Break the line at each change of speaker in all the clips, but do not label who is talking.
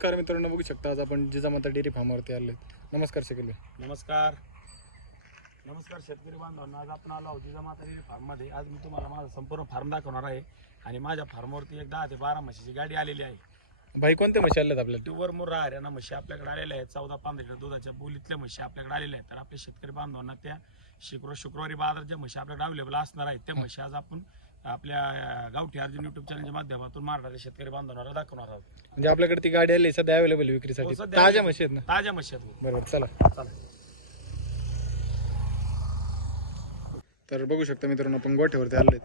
नमस्कार मित्रांनो बघू शकता आज आपण जिजामाता डेअरी फार्मवरती आले नमस्कार शकेल.
नमस्कार. नमस्कार शेतकरी बांधवांना आज आपण आलो आहोत जिजामाता डेअरी फार्ममध्ये. आज मी तुम्हाला माझा संपूर्ण फार्म दाखवणार आहे आणि माझ्या फार्मवरती एक दहा ते बारा म्हशीची गाडी आलेली आहे.
भाई कोणते म्हशी आल्यात आपल्याला?
प्युअर मुर्रा हरियाणा म्हशी आपल्याकडे आलेल्या आहेत. चौदा पंधरा लिटर दुधाच्या बोलीतल्या म्हशी आपल्याकडे आलेल्या आहेत. तर आपल्या शेतकरी बांधवांना त्या शुक्र शुक्रवारी बाजाराच्या म्हशी आपल्याकडे अवेलेबल असणार आहेत त्या म्हशी आज आपण आपल्या गावठी अर्जुन युट्यूब चॅनलच्या माध्यमातून महाराष्ट्राच्या शेतकरी बांधवांना दाखवणार आहोत.
म्हणजे आपल्याकडे ती गाडी आली सध्या अवेलेबल विक्रीसाठी. हो, सध्या ताज्या. म्हशी आहेत ना?
ताज्या म्हशी आहेत
बरोबर चला. चला. तर बघू शकता मित्रांनो आपण गोठ्यावरती आले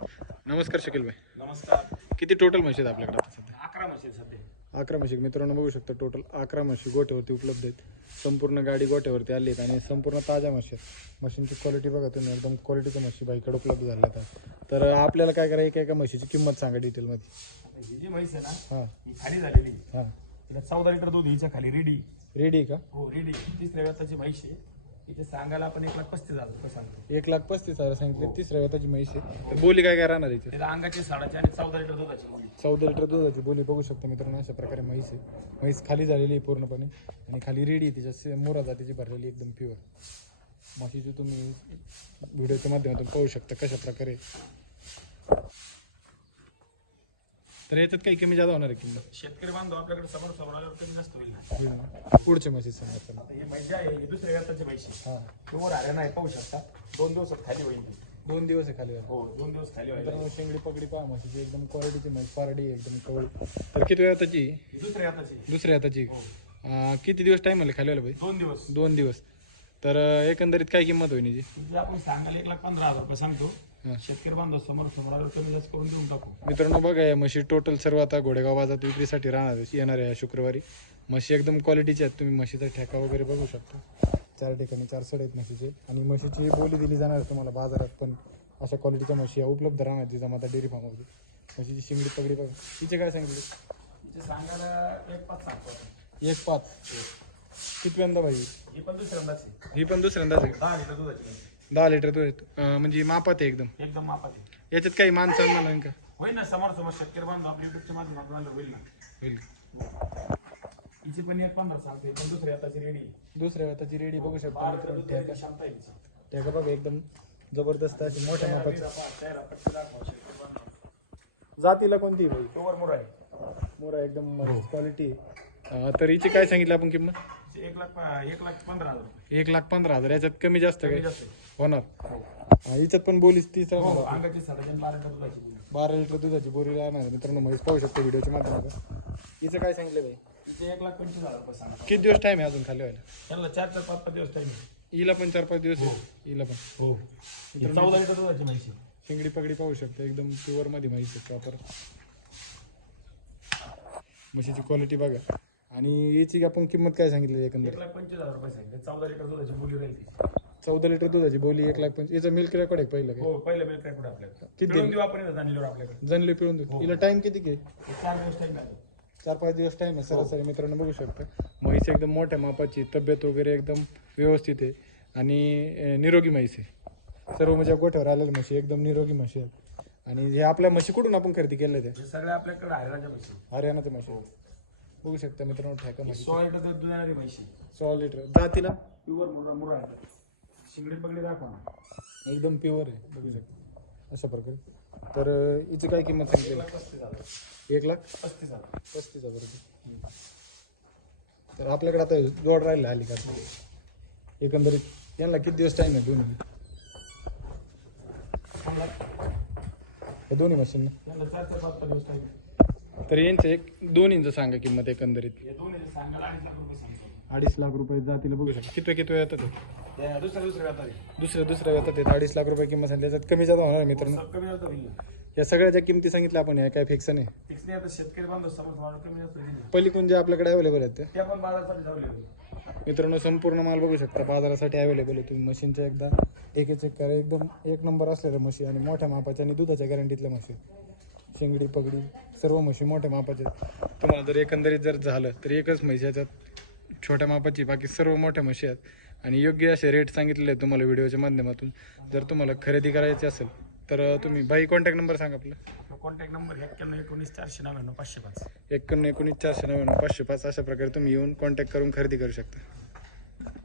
नमस्कार शकील भाई नमस्कार. किती टोटल म्हशी आहेत आपल्याकडे आता
सध्या? अकरा आहेत सध्या.
अकरा म्हशी. मित्रांनो बघू शकता टोटल अकरा म्हशी गोठ्यावरती उपलब्ध आहेत. संपूर्ण गाडी गोठ्यावरती आली आहेत आणि संपूर्ण ताज्या म्हशी आहेत. म्हशींची क्वालिटी बघा तुम्ही. एकदम क्वालिटीच्या म्हशी बाईकडे उपलब्ध झाल्या आहेत. तर आपल्याला काय करा एका एका म्हशीची किंमत सांगा डिटेलमध्ये
आता ही जी म्हैस आहे ना हां. खाली झालेली हां. तिला चौदा लिटर दूध हिच्या खाली रेडी रेडी का? हो रेडी तिसऱ्या म्हैस आहे. इथे सांगायला आपण एक लाख पस्तीस हजार रुपये सांगतो.
एक लाख पस्तीस हजार सांगितले. तिसऱ्या वेताची म्हैस आहे. तर बोली काय काय राहणार इथे?
तिला अंगाची साडाची आणि चौदा लिटर दुधाची मुली
चौदा लिटर दुधाची बोली बघू शकता मित्रांनो अशा प्रकारे म्हैस आहे. म्हैस खाली झालेली आहे पूर्णपणे आणि खाली रेडी आहे. तिच्या मोरा जातीची भरलेली एकदम प्युअर म्हशीची तुम्ही व्हिडिओच्या माध्यमातून पाहू शकता कशा प्रकारे तर याच्यात काही कमी जादा होणार आहे किंमत
शेतकरी बांधव आपल्याकडे समोर समोर आल्यावर कमी जास्त होईल ना. होईल
ना? पुढच्या म्हशी सांगा आता.
ही म्हैस जी आहे ही दुसऱ्या व्यताची म्हैस आहे हां. प्युअर हरियाणा आहे पाहू शकता. दोन दिवसात खाली होईल ती.
दोन दिवस आहे खाली
हो दोन दिवस खाली होईल.
मित्रांनो शेंगडी पगडी पहा म्हशीची एकदम क्वालिटीची म्हैस पारडी एकदम कवळी. तर किती वेळ त्याची
ही दुसऱ्या व्यताची
दुसऱ्या हाताची हो. अं, किती दिवस टाइम आले खाली आलं भाई? दोन दिवस. दोन दिवस. तर अं, एकंदरीत काय किंमत होईल
याची आपण सांगायला एक लाख पंधरा हजार रुपये सांगतो. शेतकरी बांधव समोर समोर आल्यावर कमी जास्त करून देऊन टाकू
मित्रांनो बघा या म्हशी टोटल सर्व आता घोडेगाव बाजारात विक्रीसाठी राहणार आहे- येणार आहे या शुक्रवारी. म्हशी एकदम क्वालिटीची आहेत. तुम्ही म्हशीचा ठेका वगैरे बघू शकता. चार ठिकाणी चार सड आहेत म्हशीचे. आणि म्हशीची बोली दिली जाणार आहे तुम्हाला बाजारात पण अशा क्वालिटीच्या म्हशी या उपलब्ध राहणार तिचा माता डेअरी फार्ममध्ये म्हशीची शिंगडी पगडी बघा. तिचे काय सांगितले?
सांगायला एक पाच सांगतो
एक पाच. कितव्यांदा भाई?
ही पण दुसऱ्यांदाच
ही पण दुसऱ्यांदाच
आहे.
दहा लिटर दूध. अं, म्हणजे मापात आहे एकदम.
एकदम मापात आहे.
याच्यात काही का?
होईल ना समोर समोर शेतकरी बांधव आपल्या युट्यूबच्या माध्यमातून आलं होईल ना. होईल. हिची पण एक पंधरा सांगते पण दुसऱ्या हाताची रेडी
दुसऱ्या हाताची रेडी बघू शकता
मित्रांनो. ठेका क्षमता आहे हिची.
ठेका बघा एकदम जबरदस्त अशी मोठ्या मापाची. दाखवा शेतकरी बांधव. जातीला कोणती भाई मोर आहे. मोरा एकदम क्वालिटी तर हिची काय सांगितलं आपण किंमत?
एक लाख प- एक लाख पंधरा हजार रुपये.
एक लाख पंधरा हजार याच्यात कमी जास्त आहे. होणार हो. हा, हिच्यात पण बोलीस तीच हो.
अंगाची बारा लिटर दुधाची बोली.
बारा लिटर दुधाची बोरी राहणार. मित्रांनो म्हैस पाहू शकतो व्हिडिओच्या माध्यमातून. हिचं काय सांगितलं भाई
हिचे एक लाख पंचवीस हजार रुपये सांगा
किती दिवस टाइम आहे अजून खाली व्हायला?
त्यांना चार चार पाच पाच दिवस टाइम आहे.
हिला पण चार पाच दिवस आहे. हिला पण.
हो. चौदा लिटर दुधाची माहिती
शिंगडी पगडी पाहू शकतो. एकदम प्युअरमध्ये आहे प्रॉपर म्हशीची क्वालिटी बघा. आणि याची आपण किंमत काय सांगितली एकंदर एक
लाख पंचवीस हजार रुपये सांगितले. चौदा लिटर दुधाची बोली राहील ती.
चौदा लिटर दुधाची बोली एक लाख पंचवीस. याचा मिल्क रेकॉर्ड आहे पहिलं काय? हो पहिलं किती? देऊ
आपण इथं आपल्याकडे.
जनली पिळून देऊ. हिला टाइम किती घे? हे
चार दिवस
चार पाच दिवस टाइम आहे सरासरी. मित्रांनो बघू शकता. म्हैस एकदम मोठ्या मापाची तब्येत वगैरे एकदम व्यवस्थित आहे. आणि अं, निरोगी म्हैस आहे. सर्व म्हणजे गोठ्यावर आलेल्या म्हशी एकदम निरोगी म्हशी आहेत. आणि हे आपल्या म्हशी कुठून आपण खरेदी केल्या त्या?
हे सगळे आपल्याकडे हरियाणाच्या म्हशी
हरियाणाच्या म्हशी बघू शकता मित्रांनो ठेका
म्हशी सोळा लिटर दूध देणारी म्हशी.
सोळा लिटर. जातीला
प्युअर मुरा मुरा आहे. शिंगडी पगडी दाखवा ना.
एकदम प्युअर आहे बघू शकता. अशा प्रकारे. तर अं, हिची काय किंमत एक सांगितली
लाख पस्तीस हजार एक लाख? पस्तीस हजार.
पस्तीस हजार रुपये. तर आपल्याकडे आता जोड राहिला आली का एकंदरीत यांना किती दिवस टाइम आहे दोन्ही? या दोन्ही मशीन
त्यांना चार चार पाच पाच दिवस टाइम आहे.
तर यांचं एक दोन इंच सांगा किंमत एकंदरीत.
अडीच लाख रुपये सांगतो.
अडीच लाख रुपये जातीला बघू शकता. किती किती येतात ते?
दुसऱ्या दुसऱ्या व्यापारी.
दुसऱ्या दुसऱ्या येतात येत अडीच लाख रुपये किंमत सांगितली. त्याच्यात कमी जादा होणार आहे
मित्रांनो.
या सगळ्या ज्या किमती सांगितल्या आपण या काय फिक्स नाही. पलीकडून जे आपल्याकडे अवेलेबल आहेत ते. मित्रांनो संपूर्ण माल बघू शकता. बाजारासाठी अवेलेबल आहे. तुम्ही मशीनच्या एकदा एक चेक करा एकदम एक नंबर असलेल्या म्हशी आणि मोठ्या मापाच्या आणि दुधाच्या गॅरंटीतल्या म्हशी शिंगडी पगडी सर्व म्हशी मोठ्या मापाच्या आहेत. तुम्हाला जर एकंदरीत जर झालं तर एकच म्हशी याच्यात छोट्या मापाची बाकी सर्व मोठ्या म्हशी आहेत. आणि योग्य असे रेट सांगितलेले आहेत तुम्हाला व्हिडिओच्या माध्यमातून. जर तुम्हाला खरेदी करायची असेल तर तुम्ही बाई कॉन्टॅक्ट नंबर सांगा आपला.
कॉन्टॅक्ट नंबर एक्क्याण्णव एकोणीस चारशे नव्याण्णव पाचशे पाच.
एक्कन्न एकोणीस चारशे नव्याण्णव पाचशे पाच अशा प्रकारे तुम्ही येऊन कॉन्टॅक्ट करून खरेदी करू शकता.